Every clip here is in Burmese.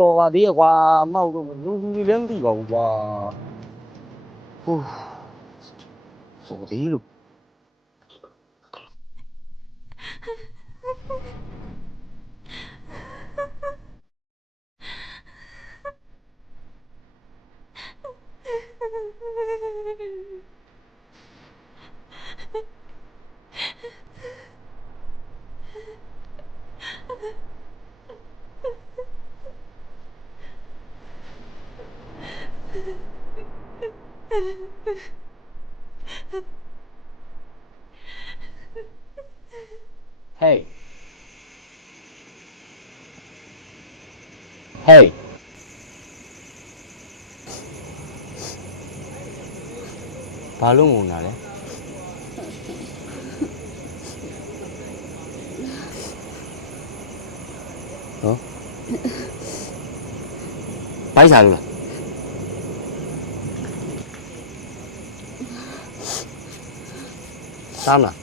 တော်ပါသေးရဲ့ကွာမောက်တော့လူကြီးလည်းမသိပါဘူးကွာဟိုဆိုသေးလို့Hey. ဘာလို့ငုံတာလဲဟောဘိုက်စားလို့လားစားမလား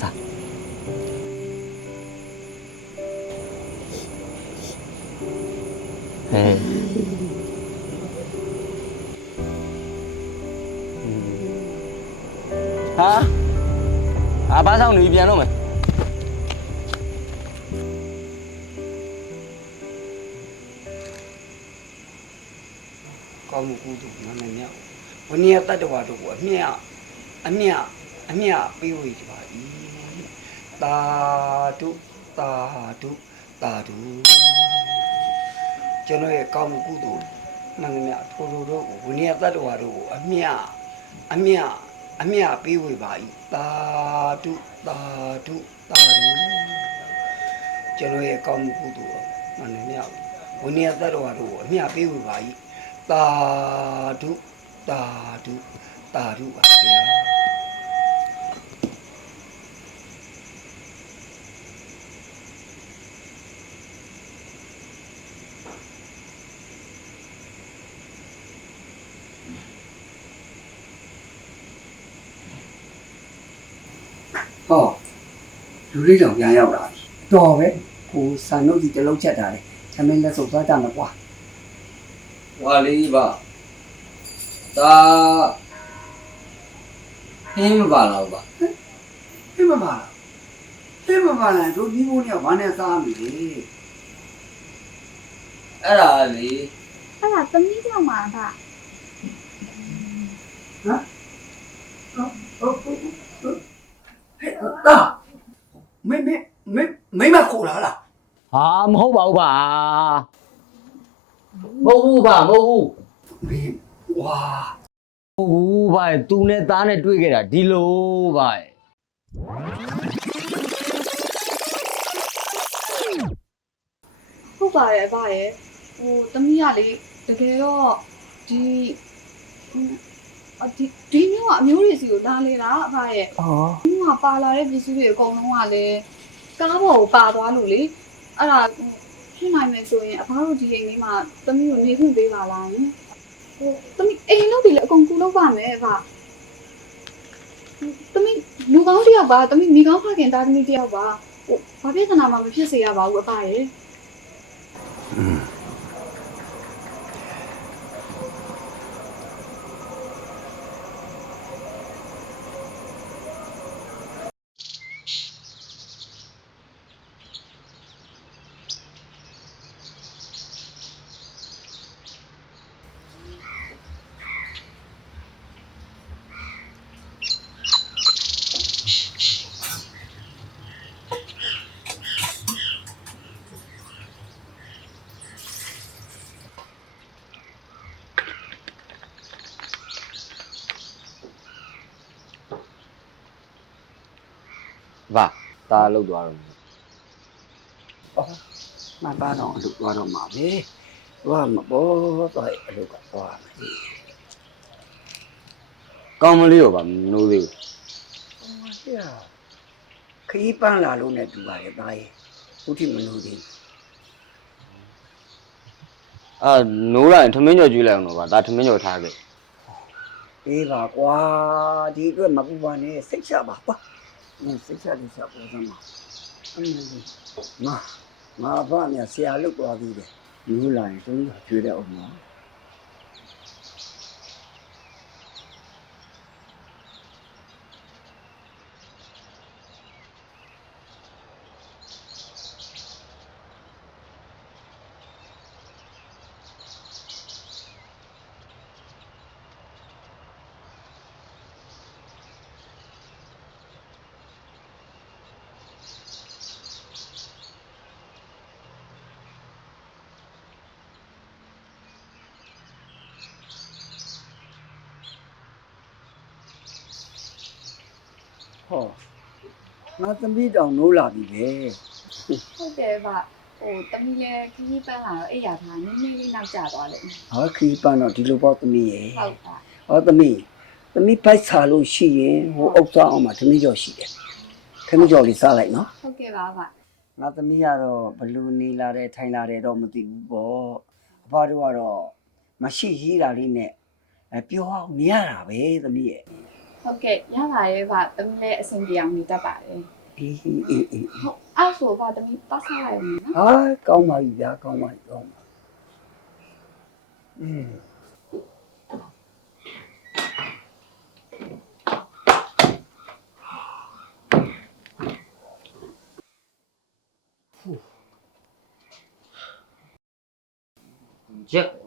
စားဟဲ့ဘာဆောင်နေပြန်တော့မယ်ကောင်းမှုကုသိုလ်နာမည်မြောက်ဝိနည်းတတ္တဝါတို့ကိုအမြတ်ပေးဝေကြပါ၏သာဓုသာဓုသာဓုကျွန်တော်ရဲ့ကောင်းမှုကုသိုလ်နာမည်မြောက်ထိုတို့ကိုဝိနည်းတတ္တဝါတို့ကိုအမြတ်ပေးဝေပါ၏သာဓုသာဓုသာဓုကျွန်တော်ရဲ့ကောင်းမှုကုသိုလ်နာမည်မြောက်ဝိနည်းတတ္တဝါတို့ကိုအမြတ်ပေးဝေပါ၏သာဓုသာဓုသာဓုပါဗျာဟောလူလေးတောင်ပြန်ရောက်လာပြီတော်ပဲကိုစံတို့ဒီတလုံးချက်တာလေသမင်းလက်စုပ်သွားကြမှာကွာဝါလေးပါဒါဟင်းမပါတော့ပါဟင်းမပါလားတို့ဒီမိုးเนี่ยဘာနဲ့စားမိလဲအဲ့ဒါလေ အဲ့ဒါသမီးကြောင့်ပါဗျဟမ်ဟဲ့တာမိမခေါ်လာလားဟာမဟုတ်ပါဘူးပါမဟုတ်ဘူးပါမဟုတ်ဘူးမင်းဝါမဟုတ်ဘူးပါသူနဲ့သားနဲ့တွေ့ခဲ့တာဒီလိုပါဟုတ်ပါရဲ့အဘရဲ့ဟိုသမီးကလေတကယ်တော့ဒီမျိုးကအမျိုးတွေစီကိုလာလေတာအဘရဲ့မျိုးကပါလာတဲ့ပစ္စည်းတွေအကုန်လုံးကလည်းကားပေါ်ကိုပါသွားလို့လေအဲ့ဒါဖြစ်နိုင်မယ်ဆိုရင်အဘတို့ဒီအိမ်လေးမှာသမီးကိုနေခွင့်ပေးပါလားဟိုသမီးအိမ်လုံးတွေလည်းအကုန်ကူလုပ်ပါမယ်အဘသမီးလူကောင်းတစ်ယောက်ပါသမီးမိကောင်းဖခင်သားသမီးတစ်ယောက်ပါဟိုဘာပြဿနာမှမဖြစ်စေရပါဘူးအဘရဲ့ ဗာတာလောက်သွားတော့ ငါသားတော့အလုပ်သွားတော့မှာပဲသွားမှာပေါ့သွားအလုပ်ကသွားမယ် ကောင်းမလေးရောဗာမနိုးသေးဘူး ခီးပန်းလာလို့နဲ့တူပါတယ်သားရဲ့ခုထိမလို့သေးဘူး အာနိုးလိုက်ထမင်းကြော်ကျွေးလိုက်အောင်တော့ဗာဒါထမင်းကြော်ထားခဲ့ အေးပါကွာဒီအတွက်မပူပါနဲ့စိတ်ချပါကွာစိတ်ချလို့ချက်ပေါ်စမ်းပါအမေမဘာမြဆရာလုတ်သွားသေးတယ်လူလာရင်တုံးကျွေးတဲ့အောင်နော် ဟောငါသမီးတောင်နိုးလာပြီလေ ဟုတ်တယ်ဗျတမီးလည်းခီးပန်းလာတော့အိယာထားနည်းနည်းလေးနောက်ကျသွားတယ် ဟာခီးပန်းတော့ဒီလိုပေါ့သမီးရဲ့ ဟုတ်ပါ ဟောသမီးဖိုက်စားလို့ရှိရင်ဟိုအုပ်စားအောင်မှာသမီးကြော်ရှိတယ်သမီးကြော်လေးစားလိုက်နော် ဟုတ်ကဲ့ပါဗျ ငါသမီးကတော့ဘလူနေလာတယ်ထိုင်လာတယ်တော့မသိဘူးပေါ့အဖွားတို့ကတော့မရှိရေးတာလေးနဲ့ပြောအောင်နေရတာပဲသမီးရဲ့ ဟုတ်ကဲ့ရပါရဲ့ဗျတမီးလည်းအဆင်ပြေအောင်နေတတ်ပါတယ် အေး ဟုတ်အဲ့ဆိုဗျတမီးပတ်စားလိုက်မယ်နော် ဟာကောင်းပါပြီဗျာကောင်းပါပြီကောင်းပါရက်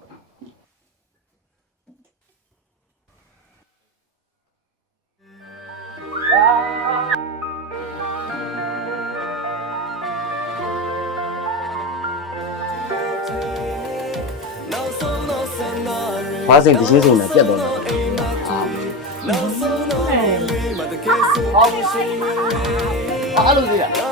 ဘာစင်ဒီချင်းစုံနဲ့ပြတ်သွားတယ် အားလုံးကြီးရ ငါ